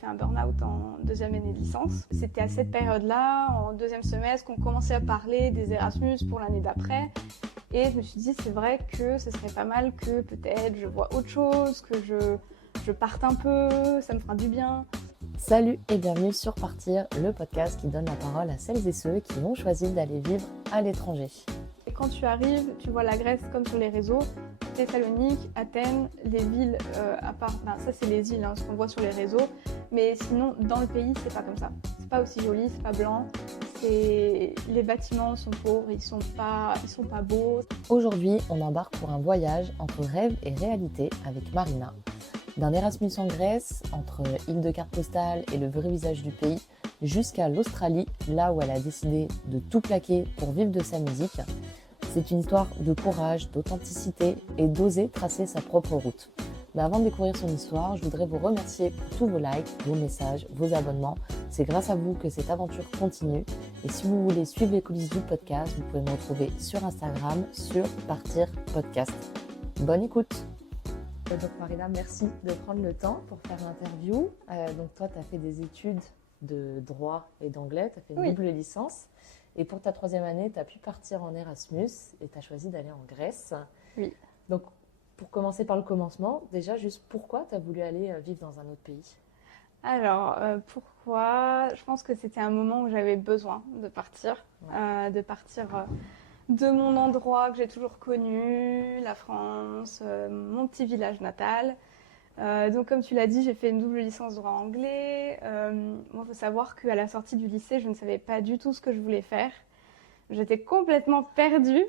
fait un burn-out en deuxième année de licence. C'était à cette période-là, en deuxième semestre, qu'on commençait à parler des Erasmus pour l'année d'après. Et je me suis dit, c'est vrai que ce serait pas mal que peut-être je vois autre chose, que je parte un peu, ça me fera du bien. Salut et bienvenue sur Partir, le podcast qui donne la parole à celles et ceux qui ont choisi d'aller vivre à l'étranger. Et quand tu arrives, tu vois la Grèce comme sur les réseaux, Thessalonique, Athènes, les villes, à part, ça c'est les îles, ce qu'on voit sur les réseaux, mais sinon dans le pays c'est pas comme ça. C'est pas aussi joli, c'est pas blanc, les bâtiments sont pauvres, ils sont pas beaux. Aujourd'hui, on embarque pour un voyage entre rêve et réalité avec Marina. D'un Erasmus en Grèce, entre île de carte postale et le vrai visage du pays, jusqu'à l'Australie, là où elle a décidé de tout plaquer pour vivre de sa musique. C'est une histoire de courage, d'authenticité et d'oser tracer sa propre route. Mais avant de découvrir son histoire, je voudrais vous remercier pour tous vos likes, vos messages, vos abonnements. C'est grâce à vous que cette aventure continue. Et si vous voulez suivre les coulisses du podcast, vous pouvez me retrouver sur Instagram, sur Partir Podcast. Bonne écoute! Donc Marina, merci de prendre le temps pour faire l'interview. Donc toi, tu as fait des études de droit et d'anglais, tu as fait une double licence. Et pour ta troisième année, tu as pu partir en Erasmus et tu as choisi d'aller en Grèce. Oui. Donc pour commencer par le commencement, déjà juste pourquoi tu as voulu aller vivre dans un autre pays? Alors, pourquoi? Je pense que c'était un moment où j'avais besoin de partir, de mon endroit que j'ai toujours connu, la France, mon petit village natal. Donc comme tu l'as dit, j'ai fait une double licence droit anglais. Moi, il faut savoir qu'à la sortie du lycée, je ne savais pas du tout ce que je voulais faire. J'étais complètement perdue.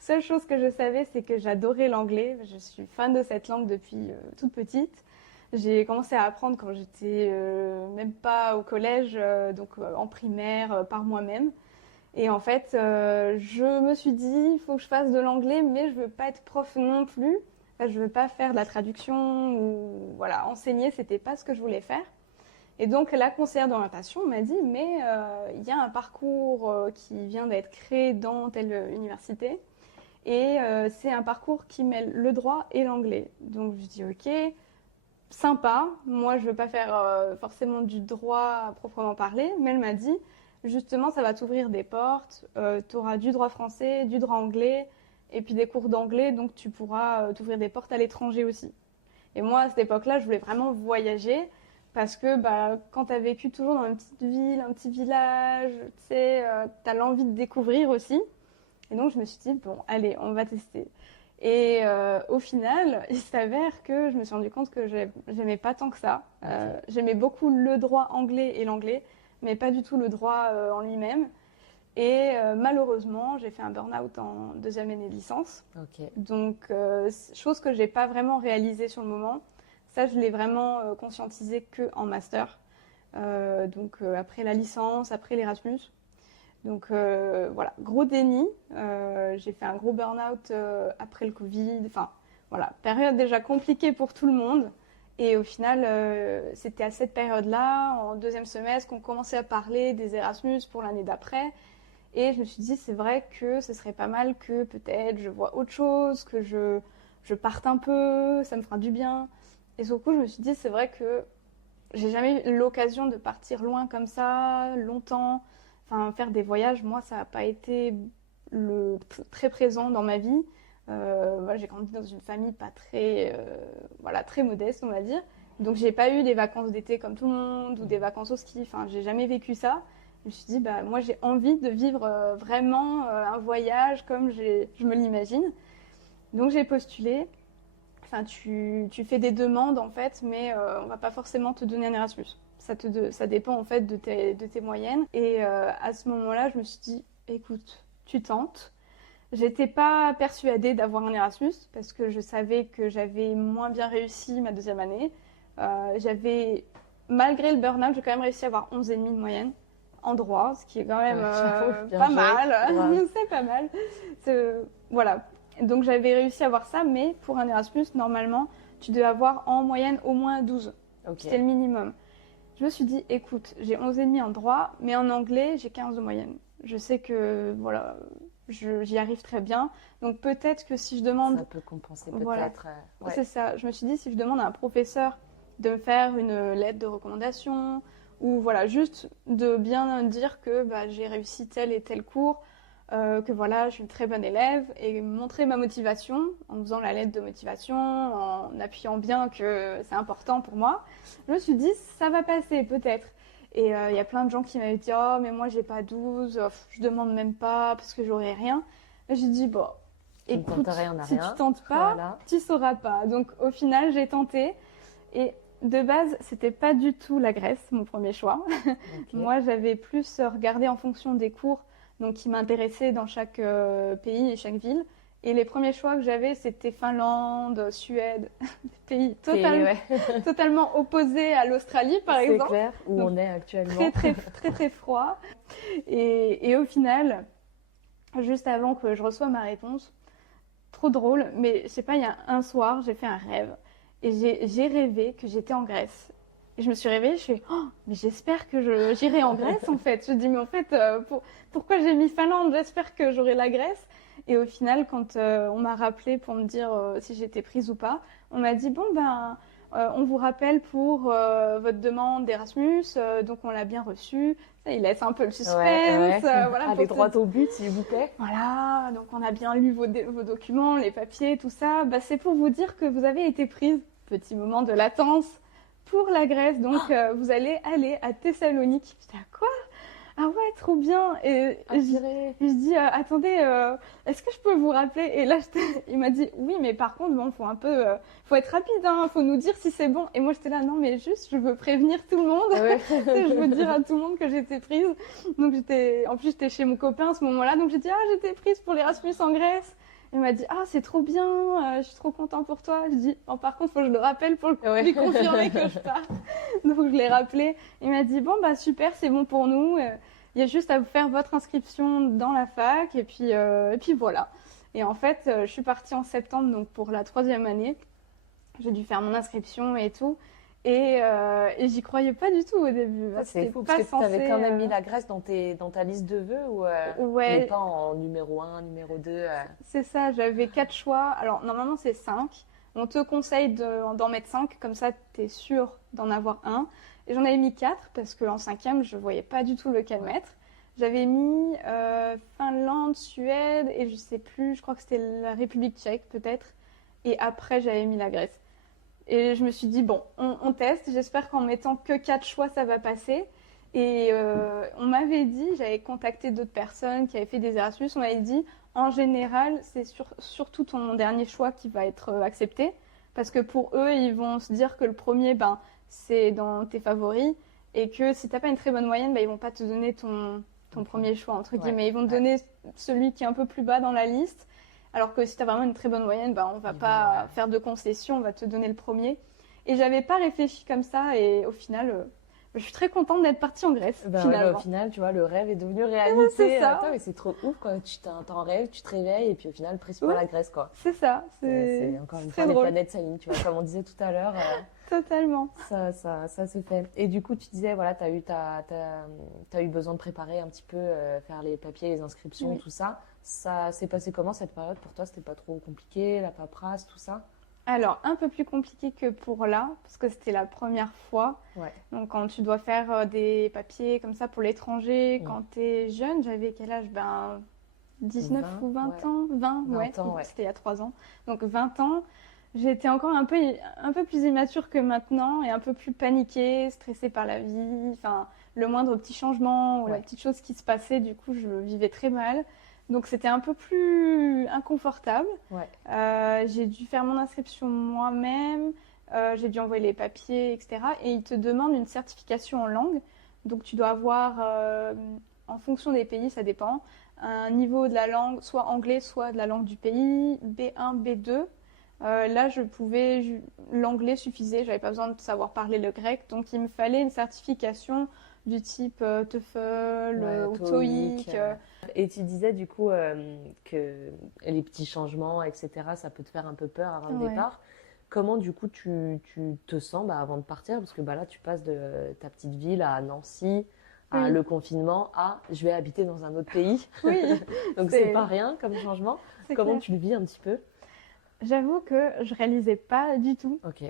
Seule chose que je savais, c'est que j'adorais l'anglais. Je suis fan de cette langue depuis toute petite. J'ai commencé à apprendre quand j'étais même pas au collège, en primaire, par moi-même. Et en fait, je me suis dit, il faut que je fasse de l'anglais, mais je veux pas être prof non plus. Enfin, je veux pas faire de la traduction ou voilà, enseigner, c'était pas ce que je voulais faire. Et donc la conseillère d'orientation m'a dit, mais il y a un parcours qui vient d'être créé dans telle université, et c'est un parcours qui mêle le droit et l'anglais. Donc je dis, ok, sympa. Moi, je veux pas faire forcément du droit à proprement parler, mais elle m'a dit, justement, ça va t'ouvrir des portes. Tu auras du droit français, du droit anglais, et puis des cours d'anglais, donc tu pourras t'ouvrir des portes à l'étranger aussi. Et moi, à cette époque-là, je voulais vraiment voyager, parce que quand tu as vécu toujours dans une petite ville, un petit village, tu sais, tu as l'envie de découvrir aussi. Et donc, je me suis dit, bon, allez, on va tester. Et au final, il s'avère que je me suis rendu compte que j'aimais pas tant que ça. J'aimais beaucoup le droit anglais et l'anglais, mais pas du tout le droit en lui-même. Et malheureusement, j'ai fait un burn-out en deuxième année de licence. Okay. Donc, chose que j'ai pas vraiment réalisée sur le moment. Ça, je l'ai vraiment conscientisé qu'en master. Après la licence, après l'Erasmus. Donc voilà, gros déni. J'ai fait un gros burn-out après le Covid. Enfin, voilà, période déjà compliquée pour tout le monde. Et au final, c'était à cette période-là, en deuxième semestre, qu'on commençait à parler des Erasmus pour l'année d'après. Et je me suis dit, c'est vrai que ce serait pas mal que peut-être je vois autre chose, que je parte un peu, ça me fera du bien. Et sur le coup, je me suis dit, c'est vrai que j'ai jamais eu l'occasion de partir loin comme ça, longtemps. Enfin, faire des voyages, moi, ça n'a pas été très présent dans ma vie. J'ai grandi dans une famille pas très, très modeste, on va dire. Donc, j'ai pas eu des vacances d'été comme tout le monde ou des vacances au ski. Enfin, j'ai jamais vécu ça. Je me suis dit, moi, j'ai envie de vivre vraiment un voyage comme je me l'imagine. Donc, j'ai postulé. Enfin, tu fais des demandes en fait, mais on va pas forcément te donner un Erasmus. Ça dépend en fait de tes moyennes. Et à ce moment-là, je me suis dit, écoute, tu tentes. J'étais pas persuadée d'avoir un Erasmus parce que je savais que j'avais moins bien réussi ma deuxième année. Malgré le burn-out, j'ai quand même réussi à avoir 11,5 de moyenne en droit, ce qui est quand même pas mal. C'est pas mal. Voilà. Donc j'avais réussi à avoir ça, mais pour un Erasmus, normalement, tu dois avoir en moyenne au moins 12. Okay. C'était le minimum. Je me suis dit, écoute, j'ai 11,5 en droit, mais en anglais, j'ai 15 de moyenne. Je sais que, voilà, j'y arrive très bien. Donc peut-être que si je demande... Ça peut compenser peut-être. C'est ça. Je me suis dit, si je demande à un professeur de me faire une lettre de recommandation ou voilà, juste de bien dire que j'ai réussi tel et tel cours, que voilà, je suis une très bonne élève et montrer ma motivation en faisant la lettre de motivation, en appuyant bien que c'est important pour moi. Je me suis dit, ça va passer peut-être. Et il y a plein de gens qui m'avaient dit, oh, mais moi j'ai pas 12, je demande même pas parce que j'aurai rien. Et j'ai dit, bon, écoute, si tu tentes pas, voilà. Tu sauras pas. Donc au final, j'ai tenté. Et de base, c'était pas du tout la Grèce, mon premier choix. Okay. Moi, j'avais plus regardé en fonction des cours donc, qui m'intéressaient dans chaque pays et chaque ville. Et les premiers choix que j'avais, c'était Finlande, Suède, des pays totalement opposés à l'Australie, par exemple. C'est clair, où donc, on est actuellement. Très froid. Et au final, juste avant que je reçoive ma réponse, trop drôle, mais je sais pas, il y a un soir, j'ai fait un rêve. Et j'ai rêvé que j'étais en Grèce. Et je me suis réveillée, je fais « Oh, mais j'espère que j'irai en Grèce, en fait. » Je me dis « Mais en fait, pourquoi j'ai mis Finlande? J'espère que j'aurai la Grèce. » Et au final, quand on m'a rappelé pour me dire si j'étais prise ou pas, on m'a dit « Bon, on vous rappelle pour votre demande d'Erasmus, donc on l'a bien reçu. » Il laisse un peu le suspense. Voilà, allez droit au but, s'il vous plaît. Voilà, donc on a bien lu vos documents, les papiers, tout ça. C'est pour vous dire que vous avez été prise. Petit moment de latence pour la Grèce. Donc vous allez aller à Thessalonique. J'étais à quoi? Ah ouais, trop bien. Et je dis, attendez, est-ce que je peux vous rappeler? Et là, il m'a dit, oui, mais par contre, bon, faut être rapide, hein, faut nous dire si c'est bon. Et moi, j'étais là, non, mais juste, je veux prévenir tout le monde. Ouais. Je veux dire à tout le monde que j'étais prise. Donc, en plus, j'étais chez mon copain à ce moment-là. Donc, j'ai dit, j'étais prise pour l'Erasmus en Grèce. Il m'a dit, c'est trop bien, je suis trop content pour toi. Je dis, par contre, faut que je le rappelle pour lui confirmer que je pars. Donc, je l'ai rappelé. Il m'a dit, bon, super, c'est bon pour nous. Il y a juste à vous faire votre inscription dans la fac. Et puis voilà. Et en fait, je suis partie en septembre, donc pour la 3e année. J'ai dû faire mon inscription et tout. Et j'y croyais pas du tout au début. C'est fou, parce que tu avais quand même mis la Grèce dans ta liste de vœux ou mais pas en numéro 1, numéro 2 C'est ça, j'avais 4 choix. Alors, normalement, c'est 5. On te conseille d'en mettre 5, comme ça, tu es sûr d'en avoir un. Et j'en avais mis 4, parce qu'en 5e, je voyais pas du tout lequel mettre. J'avais mis Finlande, Suède, et je sais plus, je crois que c'était la République tchèque, peut-être. Et après, j'avais mis la Grèce. Et je me suis dit, bon, on teste. J'espère qu'en mettant que 4 choix, ça va passer. Et on m'avait dit, j'avais contacté d'autres personnes qui avaient fait des Erasmus, on m'avait dit, en général, c'est surtout ton dernier choix qui va être accepté. Parce que pour eux, ils vont se dire que le premier, c'est dans tes favoris. Et que si tu n'as pas une très bonne moyenne, ils ne vont pas te donner ton premier choix, entre guillemets. Ils vont te donner celui qui est un peu plus bas dans la liste. Alors que si tu as vraiment une très bonne moyenne, on va pas faire de concessions, on va te donner le premier. Et j'avais pas réfléchi comme ça et au final, je suis très contente d'être partie en Grèce. Finalement. Au final, tu vois, le rêve est devenu réalité. C'est ça. Attends, mais c'est trop ouf quand tu t'en rêves, tu te réveilles et puis au final, prise pour la Grèce, quoi. C'est ça. C'est encore une fois, les planètes s'alignent, tu vois, comme on disait tout à l'heure. Totalement. Ça se fait. Et du coup, tu disais, voilà, t'as eu besoin de préparer un petit peu, faire les papiers, les inscriptions, tout ça. Ça s'est passé comment cette période pour toi? C'était pas trop compliqué, la paperasse, tout ça? Alors, un peu plus compliqué que pour là, parce que c'était la première fois. Ouais. Donc, quand tu dois faire des papiers comme ça pour l'étranger, quand tu es jeune, j'avais quel âge? 19 ou 20 ans? 20 ans, c'était il y a 3 ans. Donc, 20 ans. J'étais encore un peu plus immature que maintenant et un peu plus paniquée, stressée par la vie. Enfin, le moindre petit changement ou la petite chose qui se passait, du coup, je vivais très mal. Donc, c'était un peu plus inconfortable. Ouais. J'ai dû faire mon inscription moi-même. J'ai dû envoyer les papiers, etc. Et ils te demandent une certification en langue. Donc, tu dois avoir, en fonction des pays, ça dépend, un niveau de la langue, soit anglais, soit de la langue du pays, B1, B2. Là, l'anglais suffisait, j'avais pas besoin de savoir parler le grec, donc il me fallait une certification du type TOEFL ou TOEIC. Et tu disais du coup que les petits changements, etc., ça peut te faire un peu peur avant le départ. Comment du coup tu te sens avant de partir? Parce que là, tu passes de ta petite ville à Nancy, à le confinement, à je vais habiter dans un autre pays. Oui. Donc c'est pas rien comme changement. Comment tu le vis un petit peu? J'avoue que je réalisais pas du tout. Ok.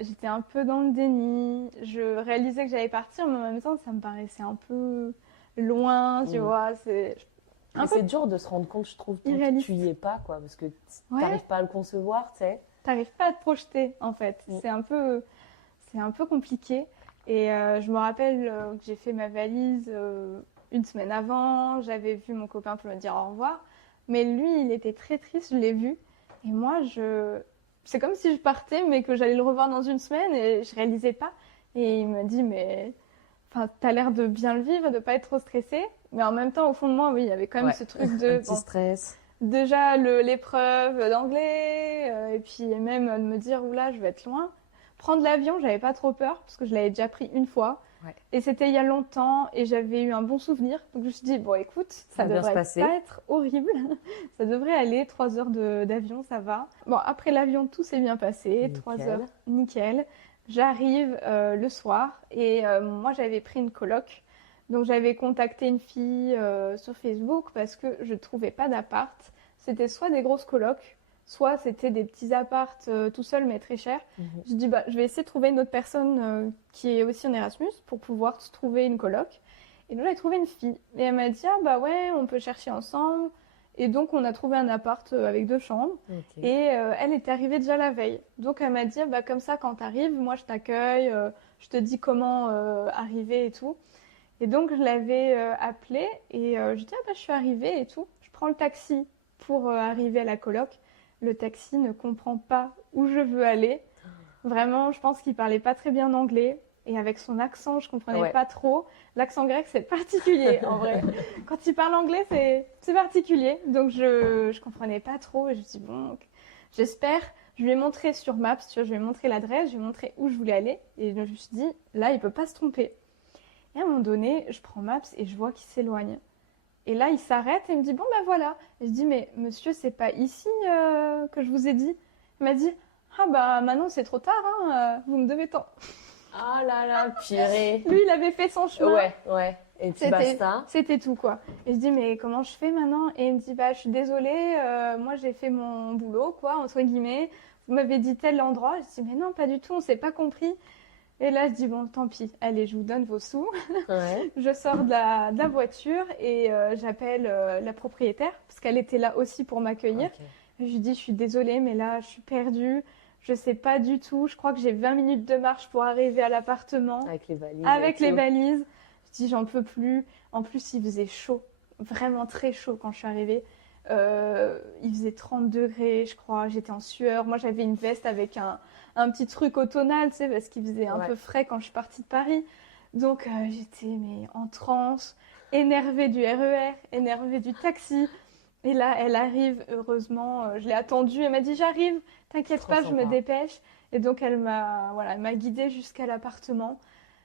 J'étais un peu dans le déni. Je réalisais que j'allais partir, mais en même temps, ça me paraissait un peu loin, tu Mm. vois. C'est Et un peu c'est dur de se rendre compte, je trouve, tant que tu irréaliste. y es pas, quoi, parce que Ouais, t'arrives pas à le concevoir, tu sais. t'arrives pas à te projeter, en fait. Mm. C'est un peu compliqué. Et je me rappelle que j'ai fait ma valise une semaine avant. J'avais vu mon copain pour me dire au revoir. Mais lui, il était très triste, je l'ai vu. Et moi, c'est comme si je partais, mais que j'allais le revoir dans une semaine et je réalisais pas. Et il me dit, mais enfin, t'as l'air de bien le vivre, de pas être trop stressé. Mais en même temps, au fond de moi, oui, il y avait quand même Ouais. ce truc Un de, petit bon, stress. déjà l'épreuve d'anglais, et puis même de me dire, oula, je vais être loin. Prendre l'avion, j'avais pas trop peur, parce que je l'avais déjà pris une fois. Ouais. Et c'était il y a longtemps, et j'avais eu un bon souvenir. Donc je me suis dit, bon, écoute, Ça ça va bien se devrait passer. pas être horrible. Ça devrait aller, 3 heures d'avion, ça va. Bon, après l'avion, tout s'est bien passé, 3 heures, Nickel. nickel. J'arrive le soir, et moi j'avais pris une coloc. Donc j'avais contacté une fille sur Facebook parce que je trouvais pas d'appart. C'était soit des grosses colocs, soit c'était des petits apparts tout seuls mais très chers. Mhm. Je dis bah je vais essayer de trouver une autre personne qui est aussi en Erasmus pour pouvoir se trouver une coloc. Et donc j'ai trouvé une fille et elle m'a dit ah bah ouais on peut chercher ensemble. Et donc on a trouvé un appart avec 2 chambres Ok. et elle était arrivée déjà la veille. Donc elle m'a dit bah comme ça quand t'arrives moi je t'accueille, je te dis comment arriver et tout. Et donc, je l'avais appelé et je dis, ah bah, je suis arrivée et tout. Je prends le taxi pour arriver à la coloc. Le taxi ne comprend pas où je veux aller. Vraiment, je pense qu'il parlait pas très bien anglais. Et avec son accent, je comprenais Ouais. pas trop. L'accent grec, c'est particulier en vrai. Quand il parle anglais, c'est particulier. Donc, je comprenais pas trop. Et je me dis, bon, j'espère. Je lui ai montré sur Maps, tu vois, je lui ai montré l'adresse, je lui ai montré où je voulais aller. Et je me suis dit, là, il peut pas se tromper. Et à un moment donné, je prends Maps et je vois qu'il s'éloigne. Et là, il s'arrête et il me dit, bon, ben voilà. Et je dis, mais monsieur, c'est pas ici que je vous ai dit. Il m'a dit, ah bah maintenant c'est trop tard, hein, vous me devez tant. Ah là là, purée. Lui, il avait fait son chemin. Ouais, ouais. Et puis C'était, basta. c'était tout, quoi. Et je dis, mais comment je fais maintenant? Et il me dit, bah je suis désolée, moi j'ai fait mon boulot, quoi, entre guillemets. Vous m'avez dit tel endroit. Je dis, mais non, pas du tout, on s'est pas compris. Et là, je dis, bon, tant pis, allez, je vous donne vos sous. Ouais. Je sors de la voiture et j'appelle la propriétaire parce qu'elle était là aussi pour m'accueillir. Ok. Je lui dis, je suis désolée, mais là, je suis perdue. Je sais pas du tout. Je crois que j'ai 20 minutes de marche pour arriver à l'appartement Avec les valises et avec les tout. valises. Je dis, j'en peux plus. En plus, il faisait chaud, vraiment très chaud quand je suis arrivée. Il faisait 30 degrés, je crois. J'étais en sueur. Moi, j'avais une veste avec un petit truc automnal, tu sais, parce qu'il faisait un Ouais. peu frais quand je suis partie de Paris. Donc, j'étais mais en transe, énervée du RER, énervée du taxi. Et là, elle arrive, heureusement. Je l'ai attendue. Elle m'a dit, j'arrive, t'inquiète Trop pas, je me sympa. dépêche. Et donc, elle m'a guidée jusqu'à l'appartement.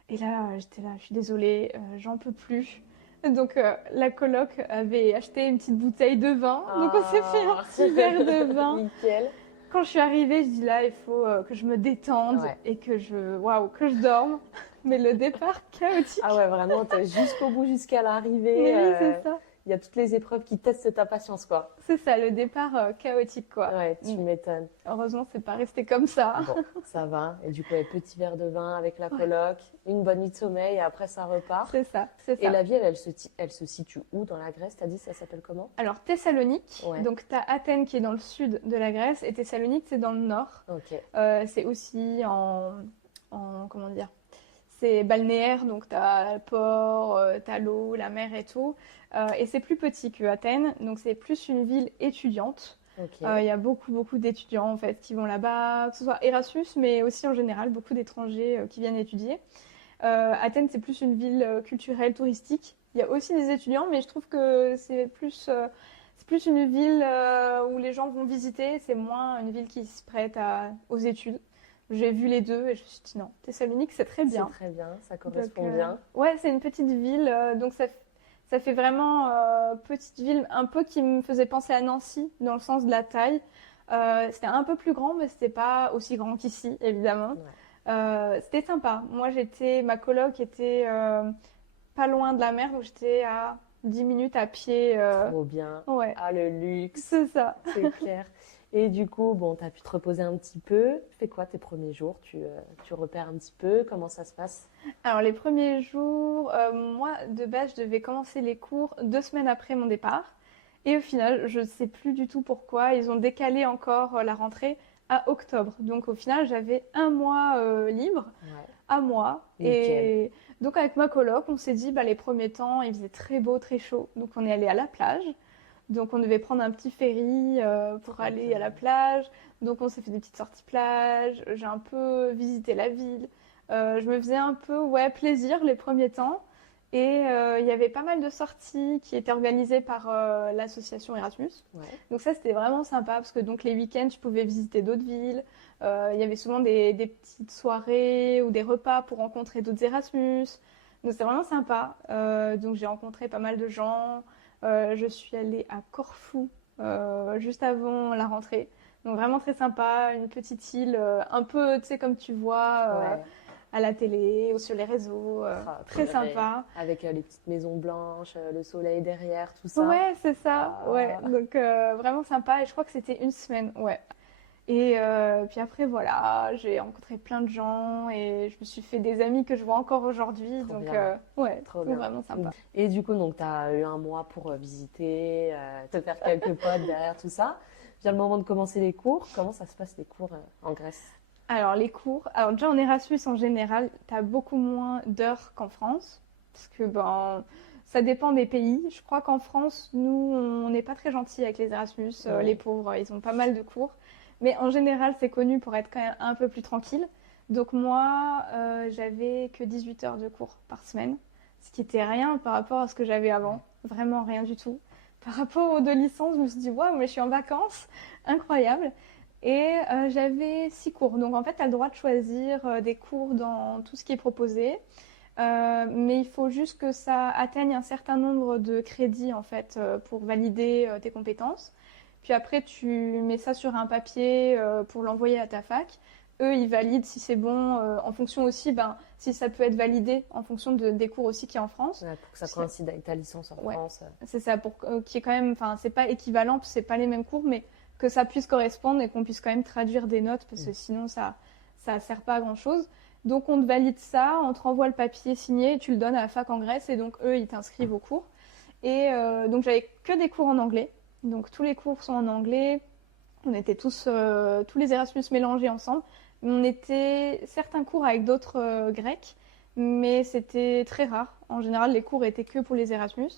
Et là, j'étais là, je suis désolée, j'en peux plus. Donc, la coloc avait acheté une petite bouteille de vin. Donc, on s'est fait un Ah. petit verre de vin. Nickel. Quand je suis arrivée, je dis là, il faut que je me détende Ouais. et que je dorme. Mais le départ chaotique. Ah ouais, vraiment, t'es jusqu'au bout, jusqu'à l'arrivée. Mais oui, c'est ça. Il y a toutes les épreuves qui testent ta patience, quoi. C'est ça, le départ chaotique, quoi. Ouais, tu m'étonnes. Heureusement, c'est pas resté comme ça. Bon, ça va. Et du coup, un petit verre de vin avec la coloc, une bonne nuit de sommeil et après, ça repart. C'est ça, c'est Et ça. la ville, elle se situe où dans la Grèce? T'as dit, ça s'appelle comment? Alors, Thessalonique, Ouais. donc tu as Athènes qui est dans le sud de la Grèce et Thessalonique, c'est dans le nord. Ok. C'est aussi comment dire, c'est balnéaire, donc tu as le port, tu as l'eau, la mer et tout. Et c'est plus petit que Athènes, donc c'est plus une ville étudiante. Ok. Il y a beaucoup, beaucoup d'étudiants en fait qui vont là-bas, que ce soit Erasmus, mais aussi en général beaucoup d'étrangers qui viennent étudier. Athènes, c'est plus une ville culturelle, touristique. Il y a aussi des étudiants, mais je trouve que c'est plus une ville où les gens vont visiter. C'est moins une ville qui se prête aux études. J'ai vu les deux et je me suis dit non, Thessalonique, c'est très bien. C'est très bien, ça correspond Donc, bien. ouais, c'est une petite ville, donc ça fait vraiment petite ville, un peu qui me faisait penser à Nancy dans le sens de la taille. C'était un peu plus grand, mais c'était pas aussi grand qu'ici, évidemment. C'était sympa. Moi, ma coloc était pas loin de la mer, donc j'étais à 10 minutes à pied. Trop bien. Ouais, Ah, le luxe, c'est ça. c'est clair. Et du coup, bon, tu as pu te reposer un petit peu. Tu fais quoi tes premiers jours? Tu repères un petit peu? Comment ça se passe? Alors les premiers jours, moi de base je devais commencer les cours 2 semaines après mon départ. Et au final, je ne sais plus du tout pourquoi, ils ont décalé encore la rentrée à octobre. Donc au final, j'avais un mois libre, Ouais, à moi. nickel. Et donc avec ma coloc, on s'est dit, bah, les premiers temps, il faisait très beau, très chaud. Donc on est allé à la plage. Donc on devait prendre un petit ferry pour Trop aller à la bien. plage. Donc on s'est fait des petites sorties plage. J'ai un peu visité la ville. Je me faisais un peu ouais, plaisir les premiers temps. Et il y avait pas mal de sorties qui étaient organisées par l'association Erasmus. Ouais, Donc ça, c'était vraiment sympa parce que donc les week-ends, je pouvais visiter d'autres villes. Il y avait souvent des petites soirées ou des repas pour rencontrer d'autres Erasmus. Donc c'était vraiment sympa. Donc j'ai rencontré pas mal de gens. Je suis allée à Corfou juste avant la rentrée. Donc vraiment très sympa, une petite île, un peu, tu sais, comme tu vois ouais. à la télé ou sur les réseaux. Ah, Très purée. sympa. Avec les petites maisons blanches, le soleil derrière, tout ça. Ouais, c'est ça. Ouais, Ah, donc vraiment sympa. Et je crois que c'était une semaine. Ouais. Et puis après, voilà, j'ai rencontré plein de gens et je me suis fait des amis que je vois encore aujourd'hui. trop Donc, bien. ouais, Trop donc bien. vraiment sympa. Et du coup, donc, tu as eu un mois pour visiter, te faire quelques potes derrière tout ça. Vient le moment de commencer les cours. Comment ça se passe les cours en Grèce? Alors, les cours. Alors, déjà en Erasmus en général, tu as beaucoup moins d'heures qu'en France. Parce que, ben, ça dépend des pays. Je crois qu'en France, nous, on n'est pas très gentils avec les Erasmus. Les Ouais, pauvres, ils ont pas mal de cours. Mais en général, c'est connu pour être quand même un peu plus tranquille. Donc, moi, j'avais que 18 heures de cours par semaine. Ce qui était rien par rapport à ce que j'avais avant. Vraiment rien du tout. Par rapport aux 2 licences, je me suis dit, waouh, mais je suis en vacances. Incroyable. Et j'avais 6 cours. Donc en fait, tu as le droit de choisir des cours dans tout ce qui est proposé. Mais il faut juste que ça atteigne un certain nombre de crédits en fait pour valider tes compétences. Puis après, tu mets ça sur un papier pour l'envoyer à ta fac. Eux, ils valident si c'est bon en fonction aussi, ben, si ça peut être validé en fonction des cours aussi qu'il y a en France. ouais, pour que ça coïncide avec ta licence en Ouais, France. c'est ça, pour qu'il y ait quand même, enfin, c'est pas équivalent, parce que c'est pas les mêmes cours, mais que ça puisse correspondre et qu'on puisse quand même traduire des notes, parce que sinon ça sert pas à grand chose. Donc on te valide ça, on te renvoie le papier signé, et tu le donnes à la fac en Grèce, et donc eux ils t'inscrivent au cours. Et donc j'avais que des cours en anglais, donc tous les cours sont en anglais. On était tous les Erasmus mélangés ensemble. On était certains cours avec d'autres grecs, mais c'était très rare. En général, les cours étaient que pour les Erasmus.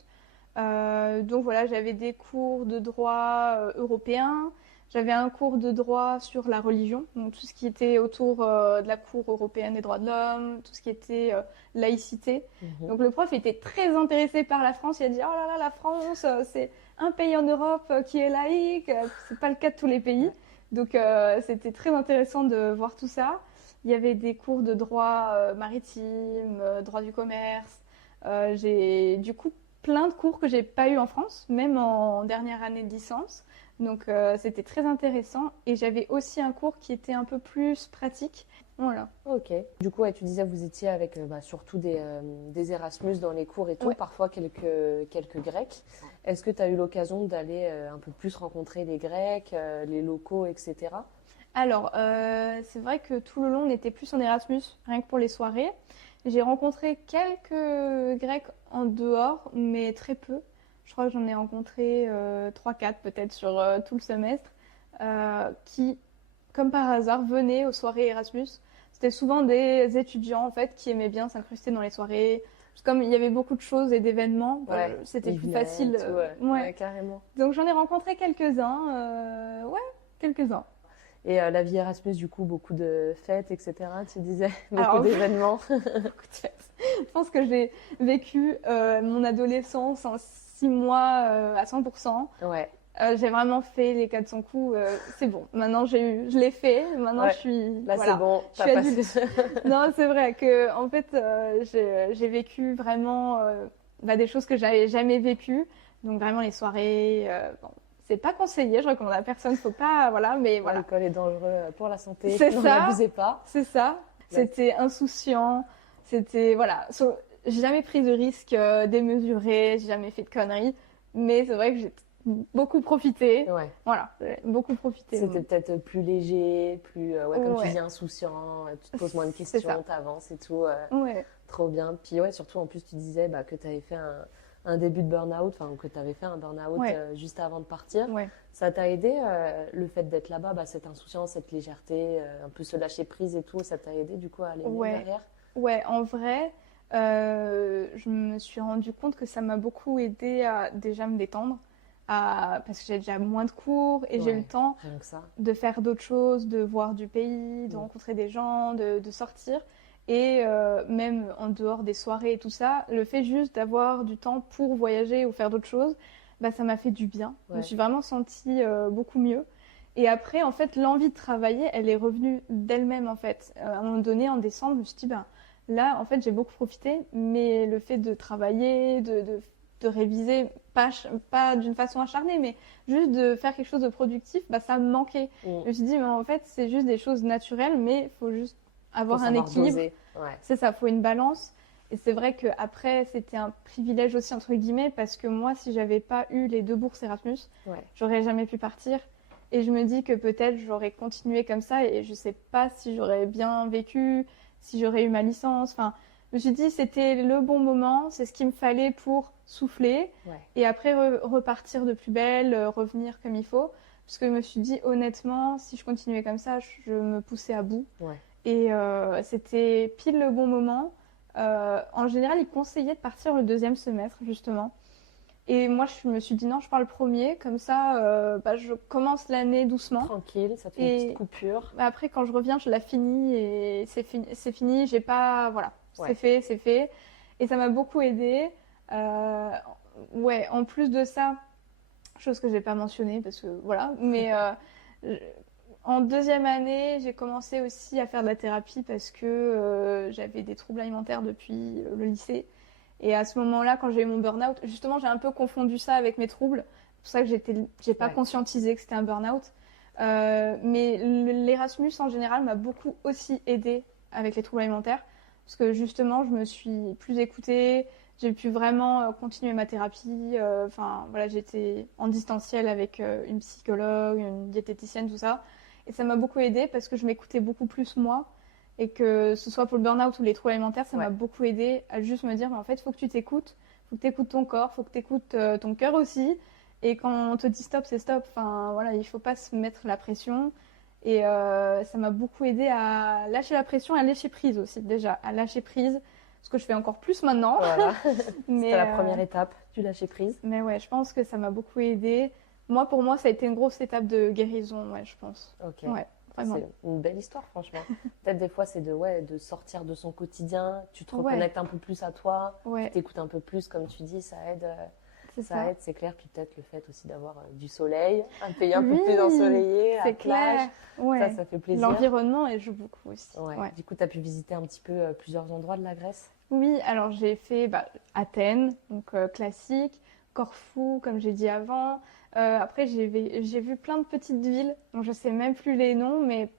Donc voilà, j'avais des cours de droit européen, j'avais un cours de droit sur la religion, donc tout ce qui était autour de la Cour européenne des droits de l'homme, tout ce qui était laïcité. Mhm. Donc le prof était très intéressé par la France, il a dit oh là là, la France, c'est un pays en Europe qui est laïque, c'est pas le cas de tous les pays. Donc c'était très intéressant de voir tout ça. Il y avait des cours de droit maritime, droit du commerce. J'ai du coup plein de cours que j'ai pas eu en France, même en dernière année de licence. Donc c'était très intéressant. Et j'avais aussi un cours qui était un peu plus pratique. Voilà. Ok. Du coup, ouais, tu disais que vous étiez avec surtout des Erasmus dans les cours et tout, Ouais. parfois quelques Grecs. Est-ce que tu as eu l'occasion d'aller un peu plus rencontrer les Grecs, les locaux, etc. Alors, c'est vrai que tout le long, on était plus en Erasmus, rien que pour les soirées. J'ai rencontré quelques Grecs en dehors, mais très peu. Je crois que j'en ai rencontré 3-4 peut-être sur tout le semestre, qui, comme par hasard, venaient aux soirées Erasmus. C'était souvent des étudiants en fait qui aimaient bien s'incruster dans les soirées. Parce que comme il y avait beaucoup de choses et d'événements, bah, Ouais, c'était ils plus venaient et facile. tout, ouais. Ouais. Ouais, carrément. Donc j'en ai rencontré quelques-uns. Ouais, quelques-uns. Et la vie Erasmus, du coup, beaucoup de fêtes, etc. Tu disais, beaucoup Alors, d'événements. je pense que j'ai vécu mon adolescence en 6 mois à 100%. Ouais, J'ai vraiment fait les 400 coups. C'est bon. Maintenant, je l'ai fait. Maintenant, ouais. je suis, Là, c'est voilà, bon, je t'as suis passé. adulte. Non, c'est vrai que, en fait, j'ai vécu vraiment bah, des choses que j'avais jamais vécues. Donc, vraiment, les soirées, bon, c'est pas conseillé. Je recommande à personne. Faut pas, voilà, mais voilà. L'alcool est dangereux pour la santé, C'est n'en ça. abusez pas. C'est ça. Ouais. C'était insouciant. C'était, voilà. J'ai jamais pris de risques démesurés. J'ai jamais fait de conneries. Mais c'est vrai que j'ai beaucoup profité. Ouais. Voilà, beaucoup profité. C'était peut-être plus léger, plus, comme tu Ouais, dis, insouciant, tu te poses moins de c'est ça. questions, t'avances et tout. Ouais, Trop bien. Puis ouais, surtout en plus, tu disais que tu avais fait un début de burn-out, enfin, ou que tu avais fait un burn-out ouais, juste avant de partir. ouais. Ça t'a aidé, le fait d'être là-bas, cette insouciance, cette légèreté, un peu se lâcher prise et tout, ça t'a aidé du coup à aller mieux Ouais, derrière? ouais, en vrai, je me suis rendu compte que ça m'a beaucoup aidé à déjà me détendre, parce que j'ai déjà moins de cours et j'ai eu le Ouais, temps rien que ça. de faire d'autres choses, de voir du pays, de Mm. rencontrer des gens, de sortir. Et même en dehors des soirées et tout ça, le fait juste d'avoir du temps pour voyager ou faire d'autres choses, bah, ça m'a fait du bien. Je me Ouais. suis vraiment sentie beaucoup mieux. Et après, en fait, l'envie de travailler, elle est revenue d'elle-même, en fait. À un moment donné, en décembre, je me suis dit, ben, là, en fait, j'ai beaucoup profité, mais le fait de travailler, de réviser, pas d'une façon acharnée, mais juste de faire quelque chose de productif, bah, ça me manquait. Mm. Je me suis dit, mais en fait, c'est juste des choses naturelles, mais il faut juste Faut avoir un savoir équilibre. doser. Ouais. C'est ça, faut une balance. Et c'est vrai qu'après, c'était un privilège aussi, entre guillemets, parce que moi, si j'avais pas eu les 2 bourses Erasmus, Ouais. j'aurais jamais pu partir. Et je me dis que peut-être j'aurais continué comme ça et je sais pas si j'aurais bien vécu, si j'aurais eu ma licence. Enfin, je me suis dit c'était le bon moment, c'est ce qu'il me fallait pour souffler Ouais. et après repartir de plus belle, revenir comme il faut. Parce que je me suis dit honnêtement, si je continuais comme ça, je me poussais à bout. Ouais. Et c'était pile le bon moment. En général, ils conseillaient de partir le deuxième semestre, justement. Et moi, je me suis dit non, je pars le premier. Comme ça, bah, je commence l'année doucement. Tranquille, ça te fait une petite Et coupure. bah, après, quand je reviens, je la finis et c'est fini. C'est fini. J'ai pas. Voilà, Ouais. c'est fait. Et ça m'a beaucoup aidé. Euh, ouais, en plus de ça, chose que j'ai pas mentionnée parce que voilà, mais je- en deuxième année, j'ai commencé aussi à faire de la thérapie parce que j'avais des troubles alimentaires depuis le lycée. Et à ce moment-là, quand j'ai eu mon burn-out, justement, j'ai un peu confondu ça avec mes troubles. C'est pour ça que j'ai pas Ouais. conscientisé que c'était un burn-out. Mais l'Erasmus en général m'a beaucoup aussi aidé avec les troubles alimentaires parce que justement, je me suis plus écoutée, j'ai pu vraiment continuer ma thérapie. Enfin, voilà, j'étais en distanciel avec une psychologue, une diététicienne, tout ça. Et ça m'a beaucoup aidé parce que je m'écoutais beaucoup plus moi. Et que ce soit pour le burn-out ou les troubles alimentaires, ça Ouais. m'a beaucoup aidé à juste me dire, mais en fait, il faut que tu t'écoutes. Il faut que tu écoutes ton corps, il faut que tu écoutes ton cœur aussi. Et quand on te dit stop, c'est stop. Enfin, voilà, il ne faut pas se mettre la pression. Et ça m'a beaucoup aidé à lâcher la pression, à lâcher prise aussi, déjà. À lâcher prise, ce que je fais encore plus maintenant. Voilà. C'était Mais, la première étape du lâcher prise. mais ouais, je pense que ça m'a beaucoup aidé. Moi, pour moi, ça a été une grosse étape de guérison, ouais, je pense. Ok. Ouais, vraiment. C'est une belle histoire, franchement. Peut-être des fois, c'est de sortir de son quotidien, tu te Ouais, reconnectes un peu plus à toi, tu ouais, t'écoutes un peu plus, comme tu dis, ça aide. c'est Ça ça. aide, c'est clair. Puis peut-être le fait aussi d'avoir du soleil, un pays un peu Oui, plus ensoleillé, la c'est plage, clair. Ouais. ça fait plaisir. L'environnement, elle joue beaucoup aussi. Ouais. Ouais. Du coup, tu as pu visiter un petit peu plusieurs endroits de la Grèce. Oui, alors j'ai fait bah, Athènes, donc classique, Corfou, comme j'ai dit avant. Après, j'ai vu plein de petites villes, donc je sais même plus les noms, mais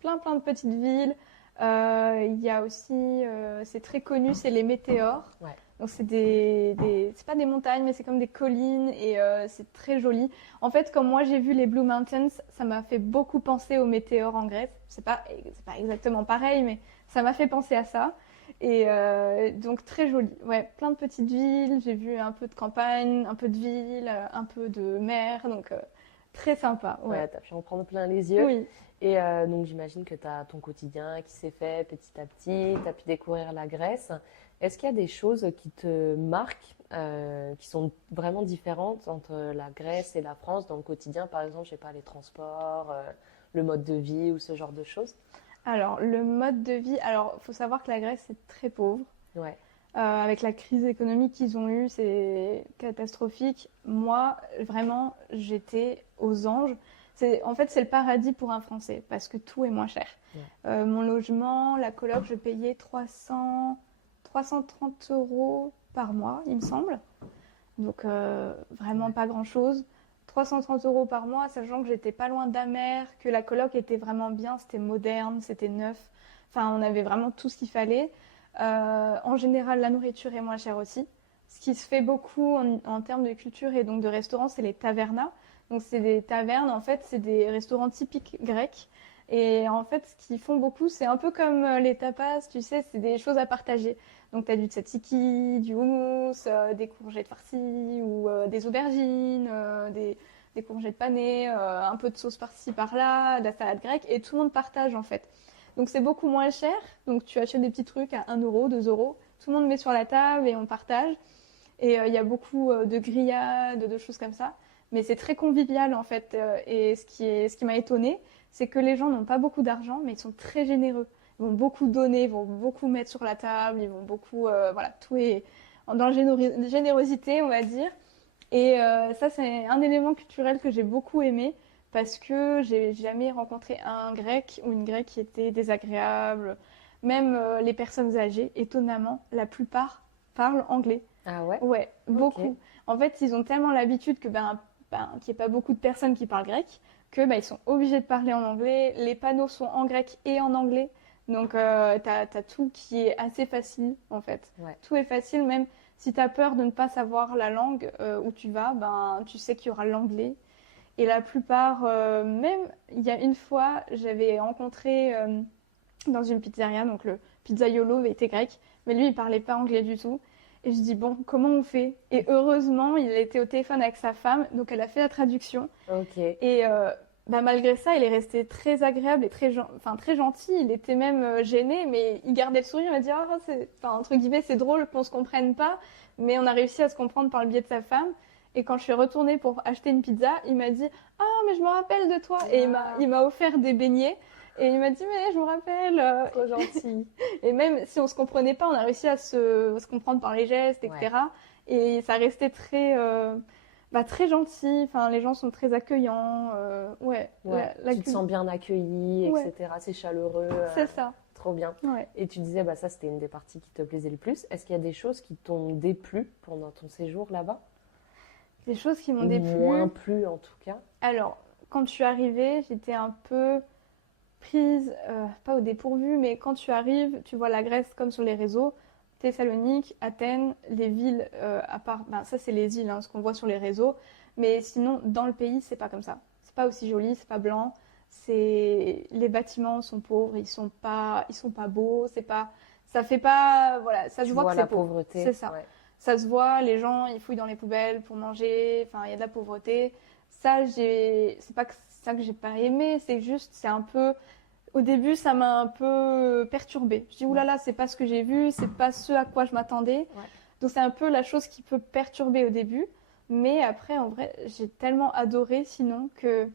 plein de petites villes. Il y a aussi, c'est très connu, c'est les météores. Ouais. Donc c'est c'est pas des montagnes, mais c'est comme des collines et c'est très joli. En fait, comme moi j'ai vu les Blue Mountains, ça m'a fait beaucoup penser aux météores en Grèce. C'est pas exactement pareil, mais ça m'a fait penser à ça. Et donc très joli. Ouais, plein de petites villes. J'ai vu un peu de campagne, un peu de ville, un peu de mer. Donc très sympa. Ouais, Ouais. tu as pu en prendre plein les yeux. Oui. Et donc, j'imagine que tu as ton quotidien qui s'est fait petit à petit, tu as pu découvrir la Grèce. Est-ce qu'il y a des choses qui te marquent, qui sont vraiment différentes entre la Grèce et la France dans le quotidien? Par exemple, je sais pas, les transports, le mode de vie ou ce genre de choses? Alors le mode de vie. Alors faut savoir que la Grèce c'est très pauvre. Ouais, Avec la crise économique qu'ils ont eue, c'est catastrophique. Moi, vraiment, j'étais aux anges. En fait, c'est le paradis pour un Français parce que tout est moins cher. ouais, Mon logement, la coloc, je payais 330 euros par mois, il me semble. Donc, vraiment ouais. pas grand-chose. 330 euros par mois, sachant que j'étais pas loin de la mer, que la coloc était vraiment bien, c'était moderne, c'était neuf. Enfin, on avait vraiment tout ce qu'il fallait. En général, la nourriture est moins chère aussi. ce qui se fait beaucoup en termes de culture et donc de restaurants, c'est les tavernas. Donc c'est des tavernes, en fait, c'est des restaurants typiques grecs. Et en fait, ce qu'ils font beaucoup, c'est un peu comme les tapas, tu sais, c'est des choses à partager. Donc tu as du tzatziki, du houmous, des courgettes farcies ou des aubergines, des courgettes panées, un peu de sauce par-ci par-là, de la salade grecque, et tout le monde partage en fait. Donc c'est beaucoup moins cher, donc tu achètes des petits trucs à 1 euro, 2 euros, tout le monde met sur la table et on partage. Et il y a beaucoup de grillades, de choses comme ça. Mais c'est très convivial en fait. Et ce qui m'a étonnée, c'est que les gens n'ont pas beaucoup d'argent, mais ils sont très généreux. Ils vont beaucoup donner, ils vont beaucoup mettre sur la table, ils vont beaucoup, voilà, tout est dans la générosité, on va dire. Et ça, c'est un élément culturel que j'ai beaucoup aimé parce que j'ai jamais rencontré un grec ou une grecque qui était désagréable. Même les personnes âgées, étonnamment, la plupart parlent anglais. Ah ouais? Ouais, Ok. beaucoup. En fait, ils ont tellement l'habitude que qu'il n'y ait pas beaucoup de personnes qui parlent grec que ils sont obligés de parler en anglais. Les panneaux sont en grec et en anglais. Donc, t'as tout qui est assez facile, en fait. Ouais. Tout est facile, même si tu as peur de ne pas savoir la langue où tu vas, tu sais qu'il y aura l'anglais. Et la plupart, même, il y a une fois, j'avais rencontré dans une pizzeria, donc le pizzaiolo était grec, mais lui, il parlait pas anglais du tout. Et je dis, bon, comment on fait? Et heureusement, il était au téléphone avec sa femme, donc elle a fait la traduction. Ok. Et malgré ça, il est resté très agréable et très gentil. Il était même gêné, mais il gardait le sourire. Il m'a dit, ah, entre guillemets, c'est drôle qu'on se comprenne pas, mais on a réussi à se comprendre par le biais de sa femme. Et quand je suis retournée pour acheter une pizza, il m'a dit, ah, mais je me rappelle de toi. Et il m'a offert des beignets. Et il m'a dit, mais je me rappelle. Trop gentil. Et même si on se comprenait pas, on a réussi à se comprendre par les gestes, Ouais. etc. Et ça restait très gentil. Enfin, les gens sont très accueillants. Ouais, Ouais. Tu te sens bien accueilli, Ouais. etc. C'est chaleureux. C'est ça. Trop bien. Ouais. Et tu disais, ça, c'était une des parties qui te plaisait le plus. Est-ce qu'il y a des choses qui t'ont déplu pendant ton séjour là-bas? Des choses qui m'ont Ou déplu. moins plu, en tout cas? Alors, quand je suis arrivée, j'étais un peu prise, pas au dépourvu, mais quand tu arrives, tu vois la Grèce comme sur les réseaux. Thessalonique, Athènes, les villes, à part, ça c'est les îles, hein, ce qu'on voit sur les réseaux, mais sinon dans le pays c'est pas comme ça. C'est pas aussi joli, c'est pas blanc, les bâtiments sont pauvres, ils sont pas beaux, ça fait pas, voilà, ça se Tu voit vois que la c'est pauvre. pauvreté. C'est ça. Ouais. Ça se voit, les gens ils fouillent dans les poubelles pour manger, enfin il y a de la pauvreté. Ça c'est pas que ça que j'ai pas aimé, c'est un peu au début, ça m'a un peu perturbée. Je dis, oulala, c'est pas ce que j'ai vu, c'est pas ce à quoi je m'attendais. Ouais. Donc c'est un peu la chose qui peut perturber au début. Mais après, en vrai, j'ai tellement adoré sinon que,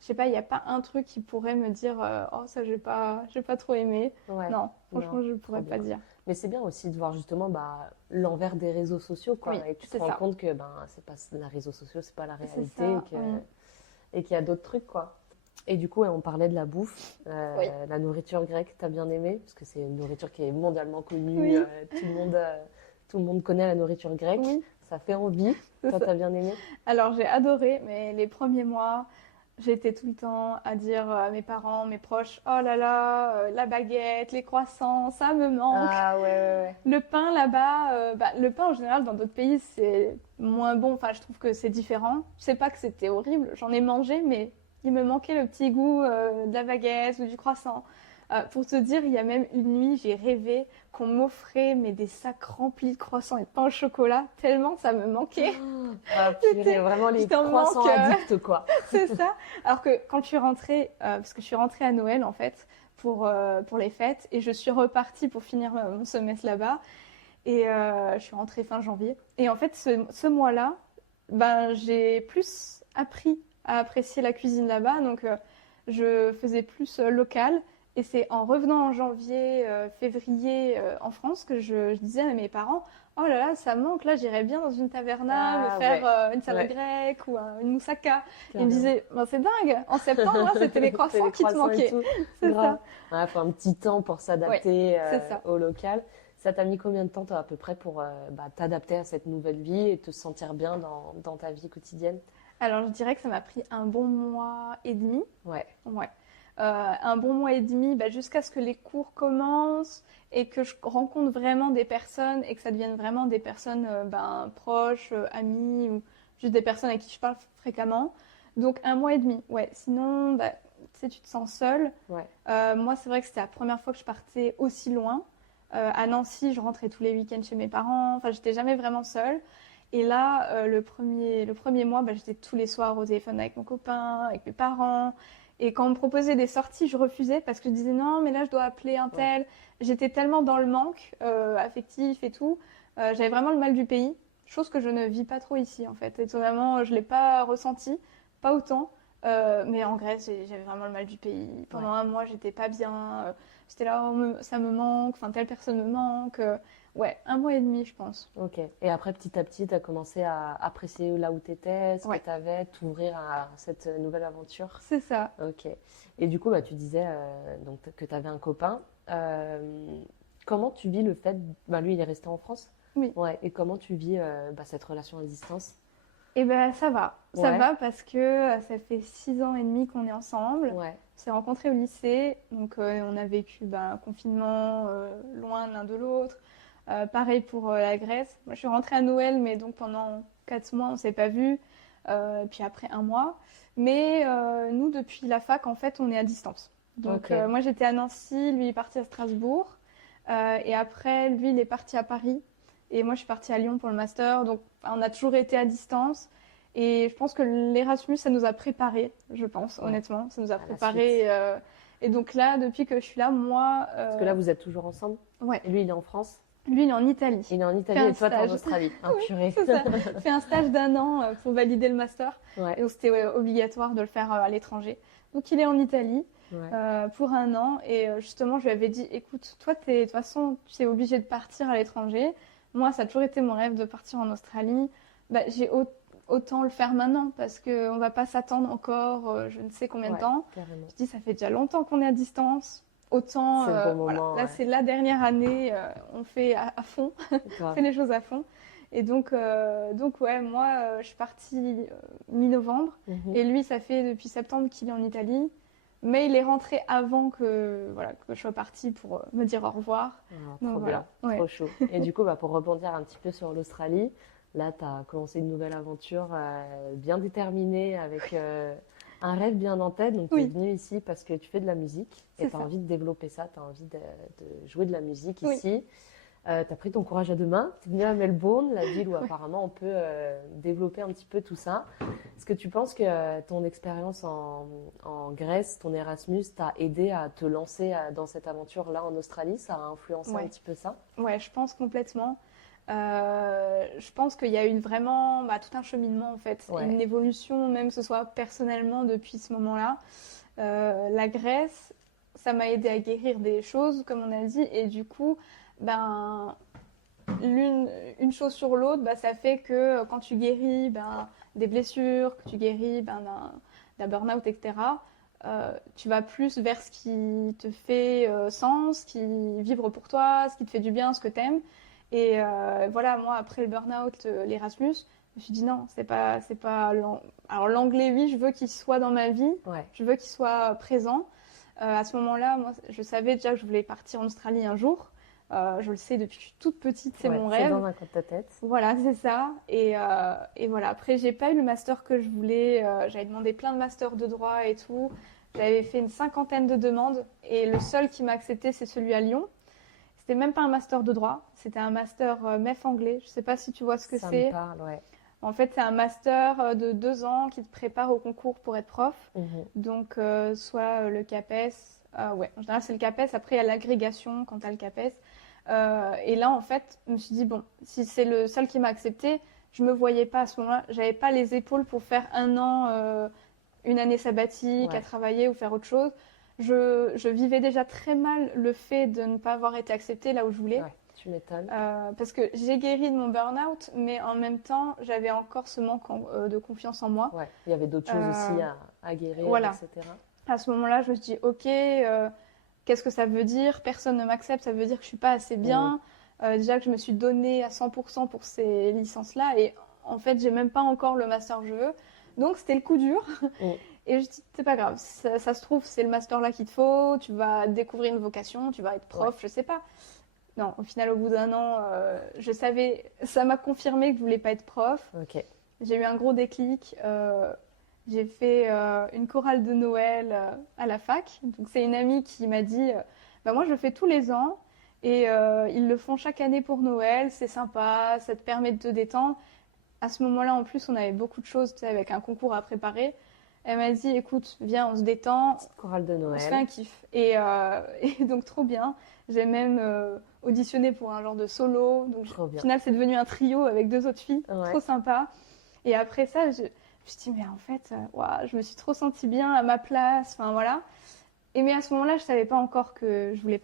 je sais pas, il n'y a pas un truc qui pourrait me dire, oh, ça, j'ai pas trop aimé. Ouais. Non, franchement, Non, je pourrais trop pas bien. dire. Mais c'est bien aussi de voir justement l'envers des réseaux sociaux, quoi. Oui, Et tu te c'est rends ça. compte que c'est pas les réseaux sociaux, c'est pas la C'est réalité ça. et qu'il y a d'autres trucs, quoi. Et du coup, ouais, on parlait de la bouffe, Oui. la nourriture grecque, t'as bien aimé? Parce que c'est une nourriture qui est mondialement connue, Oui. tout le monde connaît la nourriture grecque, Oui, ça fait envie. c'est Toi, ça. t'as bien aimé? Alors j'ai adoré, mais les premiers mois, j'étais tout le temps à dire à mes parents, mes proches, oh là là, la baguette, les croissants, ça me manque. Ah ouais, ouais, Le pain là-bas, le pain en général dans d'autres pays c'est moins bon. Enfin, je trouve que c'est différent. Je sais pas que c'était horrible. J'en ai mangé, mais il me manquait le petit goût de la baguette ou du croissant. Pour te dire, il y a même une nuit, j'ai rêvé qu'on m'offrait des sacs remplis de croissants et de pain au chocolat, tellement ça me manquait. ouais. Ah, purée, vraiment les J'étais en croissants manque, addicts, quoi. c'est ça. Alors que quand je suis rentrée, parce que je suis rentrée à Noël en fait, pour les fêtes, et je suis repartie pour finir mon semestre là-bas, et je suis rentrée fin janvier. Et en fait, ce mois-là, j'ai plus appris à apprécier la cuisine là-bas, donc je faisais plus local. Et c'est en revenant en janvier, février en France que je disais à mes parents, oh là là, ça manque, là j'irais bien dans une taverna me Ah faire ouais, une salade ouais, grecque ou une moussaka. Ils me carrément. disaient, c'est dingue, en septembre, là, c'était les C'est croissants les qui te croissants et manquaient. tout. C'est Grave. ça. Ouais, faut un petit temps pour Oui, s'adapter c'est ça. au local. Ça t'a mis combien de temps, toi, à peu près, pour t'adapter à cette nouvelle vie et te sentir bien dans ta vie quotidienne? Alors je dirais que ça m'a pris un bon mois et demi. Ouais. Ouais. un bon mois et demi, jusqu'à ce que les cours commencent et que je rencontre vraiment des personnes et que ça devienne vraiment des personnes proches, amies ou juste des personnes à qui je parle fréquemment. Donc un mois et demi, ouais. Sinon, tu sais, tu te sens seule. Ouais. Moi, c'est vrai que c'était la première fois que je partais aussi loin. À Nancy, je rentrais tous les week-ends chez mes parents. Enfin, j'étais jamais vraiment seule. Et là, le premier mois, j'étais tous les soirs au téléphone avec mon copain, avec mes parents. Et quand on me proposait des sorties, je refusais parce que je disais non, mais là, je dois appeler un tel. J'étais tellement dans le manque affectif et tout. J'avais vraiment le mal du pays, chose que je ne vis pas trop ici, en fait. Étonnamment, je ne l'ai pas ressenti, pas autant. Mais en Grèce, j'avais vraiment le mal du pays. Pendant un mois, j'étais pas bien. J'étais là, oh, ça me manque, enfin, telle personne me manque. Ouais, un mois et demi, je pense. Ok. Et après, petit à petit, tu as commencé à apprécier là où tu étais, ce que tu avais, t'ouvrir à cette nouvelle aventure. C'est ça. Ok. Et du coup, tu disais donc, que tu avais un copain. Comment tu vis le fait. Lui, il est resté en France. Oui. Ouais. Et comment tu vis cette relation à distance? Eh ben, ça va. Ça va parce que ça fait 6 ans et demi qu'on est ensemble. Ouais. On s'est rencontrés au lycée. Donc, on a vécu un confinement loin l'un de l'autre. Pareil pour la Grèce. Moi, je suis rentrée à Noël, mais donc pendant 4 mois, on ne s'est pas vus. Puis après un mois. Mais nous, depuis la fac, en fait, on est à distance. Donc, moi, j'étais à Nancy, lui est parti à Strasbourg. Et après, lui, il est parti à Paris. Et moi, je suis partie à Lyon pour le master. Donc, on a toujours été à distance. Et je pense que l'Erasmus, ça nous a préparés, je pense, honnêtement. Ça nous a préparés. Et donc là, depuis que je suis là, moi... Parce que là, vous êtes toujours ensemble. Ouais. Et lui, il est en France. Lui, il est en Italie. Il est en Italie et toi, t'es en Australie. Oui, c'est ça. Fait un stage d'1 an pour valider le master. Ouais. Et donc, c'était obligatoire de le faire à l'étranger. Donc, il est en Italie pour 1 an. Et justement, je lui avais dit, écoute, toi, de toute façon, tu es obligé de partir à l'étranger. Moi, ça a toujours été mon rêve de partir en Australie. J'ai autant le faire maintenant parce qu'on ne va pas s'attendre encore je ne sais combien de temps. Carrément. Je dis, ça fait déjà longtemps qu'on est à distance. Autant, c'est le bon moment, là, c'est la dernière année, on fait à fond, on fait les choses à fond. Et donc ouais, moi, je suis partie mi-novembre. Et lui, ça fait depuis septembre qu'il est en Italie. Mais il est rentré avant que je sois partie pour me dire au revoir. Trop bien, trop chaud. Et du coup, pour rebondir un petit peu sur l'Australie, là, tu as commencé une nouvelle aventure bien déterminée avec un rêve bien en tête. Donc, tu es venue ici parce que tu fais de la musique et tu as envie de développer ça, tu as envie de jouer de la musique ici. Tu as pris ton courage à deux mains, tu es venue à Melbourne, la ville où apparemment on peut développer un petit peu tout ça. Est-ce que tu penses que ton expérience en Grèce, ton Erasmus, t'a aidé à te lancer dans cette aventure-là en Australie? Ça a influencé un petit peu ça? Ouais, je pense complètement. Je pense qu'il y a eu vraiment tout un cheminement en fait, une évolution, même que ce soit personnellement depuis ce moment-là. La Grèce, ça m'a aidé à guérir des choses, comme on a dit, et du coup, une chose sur l'autre, ça fait que quand tu guéris des blessures, que tu guéris d'un burn-out, etc., tu vas plus vers ce qui te fait sens, ce qui vibre pour toi, ce qui te fait du bien, ce que tu aimes. Et voilà, moi, après le burn-out, l'Erasmus, je me suis dit non, c'est pas Alors l'anglais, oui, je veux qu'il soit dans ma vie, je veux qu'il soit présent. À ce moment-là, moi, je savais déjà que je voulais partir en Australie un jour. Je le sais depuis que je suis toute petite, c'est mon rêve. C'est dans un coin de ta tête. Voilà, c'est ça. Et voilà, après, j'ai pas eu le master que je voulais. J'avais demandé plein de masters de droit et tout. J'avais fait une 50aine de demandes et le seul qui m'a accepté, c'est celui à Lyon. C'était même pas un master de droit, c'était un master MEF anglais. Je sais pas si tu vois ce que c'est. Ça me parle, ouais. En fait, c'est un master de 2 ans qui te prépare au concours pour être prof. Donc, soit le CAPES. En général, c'est le CAPES. Après, il y a l'agrégation quand tu as le CAPES. Et là, en fait, je me suis dit, bon, si c'est le seul qui m'a accepté, je me voyais pas à ce moment-là. J'avais pas les épaules pour faire 1 an, une année sabbatique, à travailler ou faire autre chose. Je vivais déjà très mal le fait de ne pas avoir été acceptée là où je voulais. Ouais, tu m'étonnes. Parce que j'ai guéri de mon burn-out, mais en même temps, j'avais encore ce manque de confiance en moi. Ouais, il y avait d'autres choses aussi à guérir, etc. À ce moment-là, je me suis dit, ok, qu'est-ce que ça veut dire? Personne ne m'accepte, ça veut dire que je suis pas assez bien. Déjà que je me suis donnée à 100% pour ces licences-là, et en fait, j'ai même pas encore le master que je veux. Donc, c'était le coup dur. Et je dis, c'est pas grave, ça se trouve, c'est le master là qu'il te faut, tu vas découvrir une vocation, tu vas être prof, je sais pas. Non, au final, au bout d'un an, je savais, ça m'a confirmé que je voulais pas être prof. Ok. J'ai eu un gros déclic. J'ai fait une chorale de Noël à la fac. Donc c'est une amie qui m'a dit, bah moi je le fais tous les ans et ils le font chaque année pour Noël. C'est sympa, ça te permet de te détendre. À ce moment-là, en plus, on avait beaucoup de choses, tu sais, avec un concours à préparer. Elle m'a dit, écoute, viens, on se détend, Chorale de on se fait Noël. un kiff. Et donc trop bien. J'ai même auditionné pour un genre de solo. Donc Trop au bien. final, c'est devenu un trio avec 2 autres filles. Ouais. Trop sympa. Et après ça, je me suis dit, mais en fait, ouah, je me suis trop sentie bien à ma place. Enfin, voilà. Et mais à ce moment-là, je savais pas encore que je voulais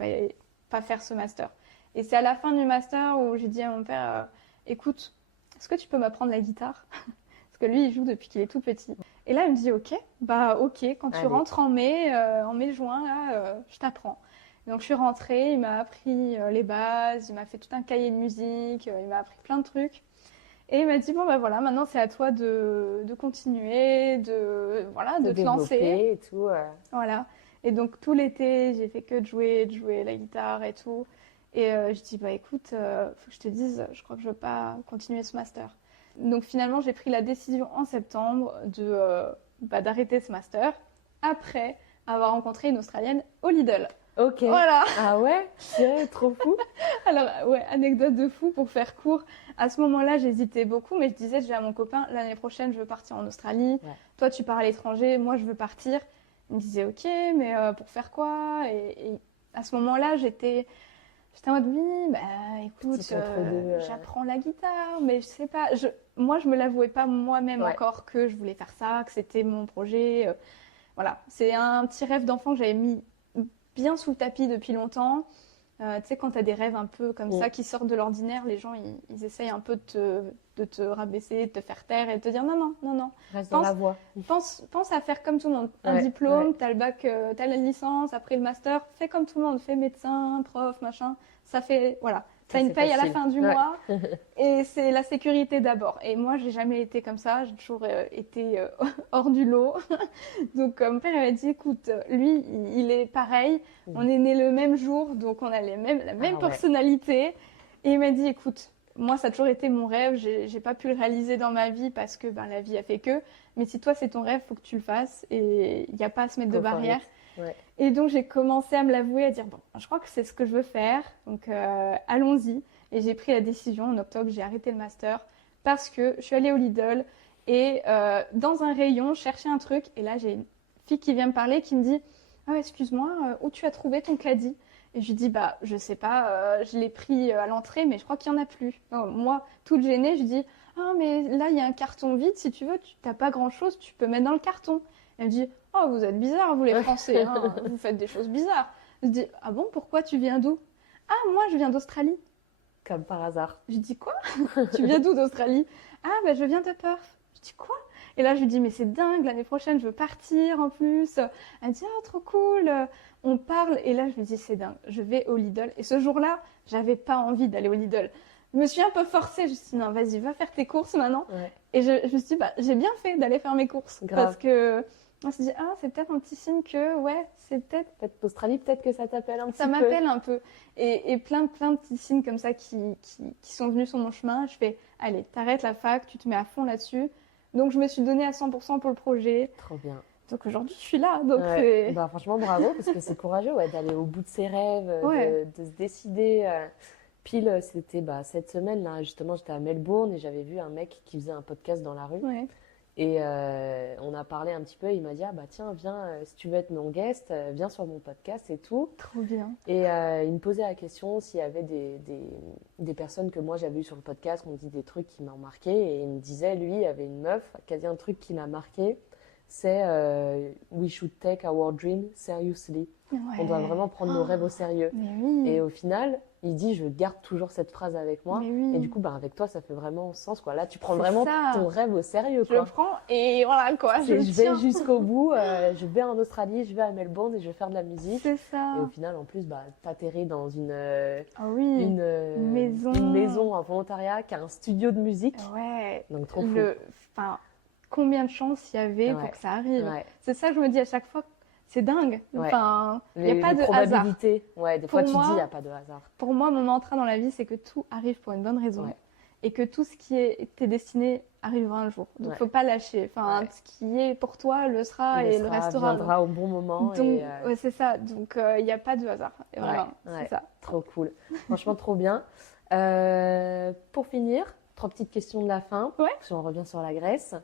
pas faire ce master. Et c'est à la fin du master où j'ai dit à mon père, écoute, est-ce que tu peux m'apprendre la guitare? Parce que lui, il joue depuis qu'il est tout petit. Et là, il me dit, ok, bah ok, quand tu Allez. rentres en mai-juin, là, je t'apprends. Donc je suis rentrée, il m'a appris les bases, il m'a fait tout un cahier de musique, il m'a appris plein de trucs. Et il m'a dit, bon, bah voilà, maintenant c'est à toi de continuer, voilà, de te lancer. développer et tout. Voilà. Et donc tout l'été, j'ai fait que de jouer la guitare et tout. Et je dis, bah écoute, faut que je te dise, je crois que je veux pas continuer ce master. Donc finalement, j'ai pris la décision en septembre d'arrêter ce master après avoir rencontré une Australienne au Lidl. Ok. Voilà. Ah ouais? C'est trop fou. Alors, ouais, anecdote de fou pour faire court. À ce moment-là, j'hésitais beaucoup, mais je disais déjà à mon copain, l'année prochaine, je veux partir en Australie. Ouais. Toi, tu pars à l'étranger, moi, je veux partir. Il me disait, ok, mais pour faire quoi? Et à ce moment-là, j'étais en mode, oui, bah écoute, Petit entre-deux, j'apprends la guitare, mais je sais pas. Moi, je me l'avouais pas moi-même Ouais. encore que je voulais faire ça, que c'était mon projet. Voilà, c'est un petit rêve d'enfant que j'avais mis bien sous le tapis depuis longtemps. Tu sais, quand tu as des rêves un peu comme ça qui sortent de l'ordinaire, les gens, ils essayent un peu de te rabaisser, de te faire taire et de te dire non, non, non, non. Reste dans la voie. Pense à faire comme tout le monde. Un Ouais, diplôme, ouais. tu as le bac, tu as la licence, après le master, fais comme tout le monde. Fais médecin, prof, machin. Ça fait, voilà. Tu as Ça, une c'est paye à la facile. fin du Ouais. mois et c'est la sécurité d'abord. Et moi, j'ai jamais été comme ça. J'ai toujours été hors du lot. Donc, mon père m'a dit, écoute, lui, il est pareil. On est nés le même jour, donc on a la même Ah ouais. personnalité. Et il m'a dit, écoute, moi, ça a toujours été mon rêve. J'ai pas pu le réaliser dans ma vie parce que ben, la vie a fait que. Mais si toi, c'est ton rêve, faut que tu le fasses. Et il n'y a pas à se mettre de Go for barrière. it. Ouais. Et donc, j'ai commencé à me l'avouer, à dire, bon, je crois que c'est ce que je veux faire. Donc, allons-y. Et j'ai pris la décision en octobre, j'ai arrêté le master parce que je suis allée au Lidl et dans un rayon, je cherchais un truc. Et là, j'ai une fille qui vient me parler qui me dit, ah, excuse-moi, où tu as trouvé ton caddie? Et je lui dis, bah, je sais pas, je l'ai pris à l'entrée, mais je crois qu'il n'y en a plus. Donc, moi, toute gênée, je dis, ah, mais là, il y a un carton vide, si tu veux, tu n'as pas grand-chose, tu peux mettre dans le carton. Elle me dit, oh, vous êtes bizarres, vous les Français, hein, vous faites des choses bizarres. Je dis, ah bon, pourquoi tu viens d'où? Ah, moi, je viens d'Australie. Comme par hasard. Je dis, quoi? Tu viens d'où d'Australie? Ah, bah, je viens de Perth. Je dis, quoi? Et là, je lui dis, mais c'est dingue, l'année prochaine, je veux partir en plus. Elle me dit, ah, trop cool, on parle. Et là, je lui dis, c'est dingue, je vais au Lidl. Et ce jour-là, j'avais pas envie d'aller au Lidl. Je me suis un peu forcée, je me suis dit, non, vas-y, va faire tes courses maintenant. Ouais. Et je me suis dit, bah, j'ai bien fait d'aller faire mes courses. Grave. Parce que on s'est dit, ah, c'est peut-être un petit signe que, ouais, c'est peut-être. Peut-être l'Australie, peut-être que ça t'appelle un petit peu. Ça m'appelle un peu. Et plein de petits signes comme ça qui sont venus sur mon chemin. Je fais, allez, t'arrêtes la fac, tu te mets à fond là-dessus. Donc, je me suis donnée à 100% pour le projet. Trop bien. Donc, aujourd'hui, je suis là. Donc, Ouais. Bah, franchement, bravo, parce que c'est courageux d'aller au bout de ses rêves, Ouais. de se décider. Pile, c'était cette semaine, là, justement, j'étais à Melbourne et j'avais vu un mec qui faisait un podcast dans la rue. Ouais. Et on a parlé un petit peu, et il m'a dit, ah bah tiens, viens, si tu veux être mon guest, viens sur mon podcast et tout. Trop bien. Et il me posait la question s'il y avait des personnes que moi j'avais vues sur le podcast qui m'ont dit des trucs qui m'ont marqué. Et il me disait, lui, il y avait une meuf qui a dit un truc qui l'a marqué, c'est We should take our dream seriously. Ouais. On doit vraiment prendre nos rêves au sérieux. Mais oui. Et au final, il dit, je garde toujours cette phrase avec moi. Mais oui. Et du coup, avec toi, ça fait vraiment sens, quoi. Là, tu prends C'est vraiment ça. ton rêve au sérieux, Je quoi. le prends et voilà quoi. Je vais tiens. jusqu'au bout, je vais en Australie, je vais à Melbourne et je vais faire de la musique. C'est ça. Et au final, en plus, t'atterris dans Ah oui. une maison en volontariat qui a un studio de musique. Ouais. Donc, trop fou. Enfin, combien de chances il y avait pour que ça arrive. C'est ça que je me dis à chaque fois, c'est dingue. Enfin, il n'y a pas de hasard. Des fois tu dis il n'y a pas de hasard. Pour moi, mon mantra dans la vie, c'est que tout arrive pour une bonne raison. Et que tout ce qui était destiné arrivera un jour. Donc, il ne faut pas lâcher. Enfin, ce qui est pour toi le sera et le restera. Viendra au bon moment. Donc, c'est ça. Donc, il n'y a pas de hasard. Et vraiment, c'est ça. Trop cool. Franchement, trop bien. Pour finir, 3 petites questions de la fin. Si on revient sur la Grèce.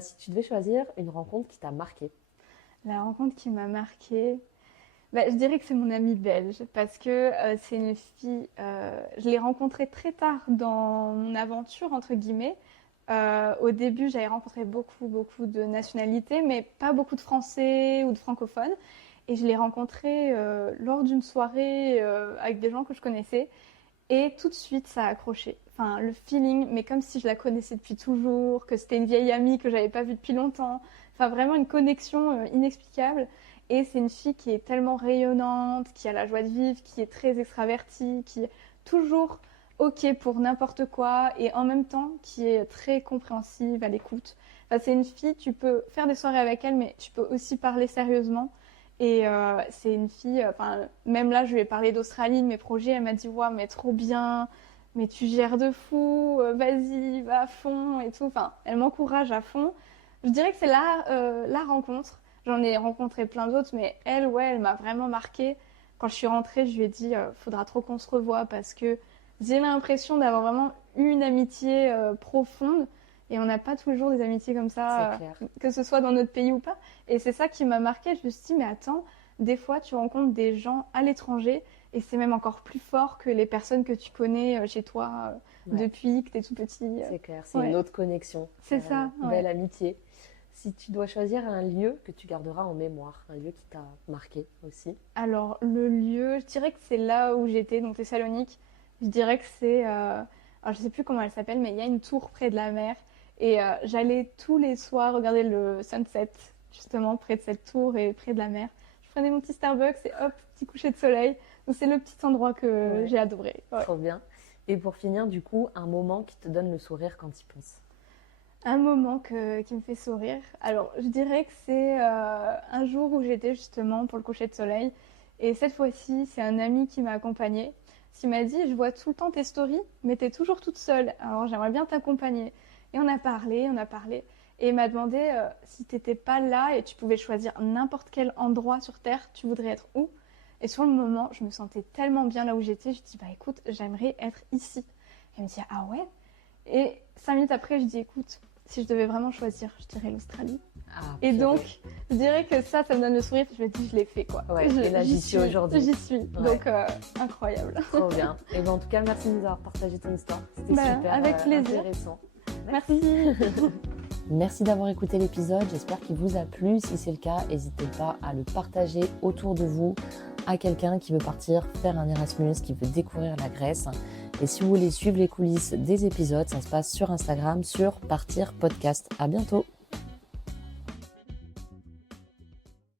Si tu devais choisir une rencontre qui t'a marquée. La rencontre qui m'a marquée... je dirais que c'est mon amie belge parce que c'est une fille, je l'ai rencontrée très tard dans mon aventure, entre guillemets. Au début, j'avais rencontré beaucoup de nationalités, mais pas beaucoup de Français ou de francophones. Et je l'ai rencontrée lors d'une soirée avec des gens que je connaissais. Et tout de suite, ça a accroché. Enfin, le feeling, mais comme si je la connaissais depuis toujours, que c'était une vieille amie que je n'avais pas vue depuis longtemps. Enfin, vraiment une connexion inexplicable. Et c'est une fille qui est tellement rayonnante, qui a la joie de vivre, qui est très extravertie, qui est toujours OK pour n'importe quoi et en même temps qui est très compréhensive, à l'écoute. Enfin, c'est une fille, tu peux faire des soirées avec elle, mais tu peux aussi parler sérieusement. Et c'est une fille, même là, je lui ai parlé d'Australie, de mes projets, elle m'a dit « Ouais, mais trop bien, mais tu gères de fou, vas-y, va à fond et tout. » Enfin, elle m'encourage à fond. Je dirais que c'est la rencontre. J'en ai rencontré plein d'autres, mais elle m'a vraiment marquée. Quand je suis rentrée, je lui ai dit faudra trop qu'on se revoie parce que j'ai l'impression d'avoir vraiment eu une amitié profonde. Et on n'a pas toujours des amitiés comme ça, que ce soit dans notre pays ou pas. Et c'est ça qui m'a marquée. Je me suis dit, mais attends, des fois, tu rencontres des gens à l'étranger et c'est même encore plus fort que les personnes que tu connais chez toi depuis que tu es tout petit. C'est clair, c'est une autre connexion. C'est ça. Une belle amitié. Si tu dois choisir un lieu que tu garderas en mémoire, un lieu qui t'a marqué aussi. Alors, le lieu, je dirais que c'est là où j'étais, donc Thessalonique. Je dirais que c'est... alors, je ne sais plus comment elle s'appelle, mais il y a une tour près de la mer. Et j'allais tous les soirs regarder le sunset, justement, près de cette tour et près de la mer. Je prenais mon petit Starbucks et hop, petit coucher de soleil. Donc, c'est le petit endroit que j'ai adoré. Trop bien. Et pour finir, du coup, un moment qui te donne le sourire quand tu y penses. Un moment qui me fait sourire. Alors, je dirais que c'est un jour où j'étais justement pour le coucher de soleil. Et cette fois-ci, c'est un ami qui m'a accompagnée. Il m'a dit, je vois tout le temps tes stories, mais tu es toujours toute seule. Alors, j'aimerais bien t'accompagner. Et on a parlé. Et il m'a demandé si tu n'étais pas là et tu pouvais choisir n'importe quel endroit sur Terre, tu voudrais être où? Et sur le moment, je me sentais tellement bien là où j'étais. Je dis, écoute, j'aimerais être ici. Et il me dit, ah ouais? Et 5 minutes après, je dis, écoute, si je devais vraiment choisir, je dirais l'Australie. Et donc, je dirais que ça me donne le sourire. Je me dis, je l'ai fait, quoi. Et là, j'y suis aujourd'hui. J'y suis. Donc, incroyable. Trop bien. Et en tout cas, merci de nous avoir partagé ton histoire. C'était super avec plaisir. Intéressant. Merci. Merci d'avoir écouté l'épisode. J'espère qu'il vous a plu. Si c'est le cas, n'hésitez pas à le partager autour de vous à quelqu'un qui veut partir faire un Erasmus, qui veut découvrir la Grèce. Et si vous voulez suivre les coulisses des épisodes, ça se passe sur Instagram, sur Partir Podcast. À bientôt.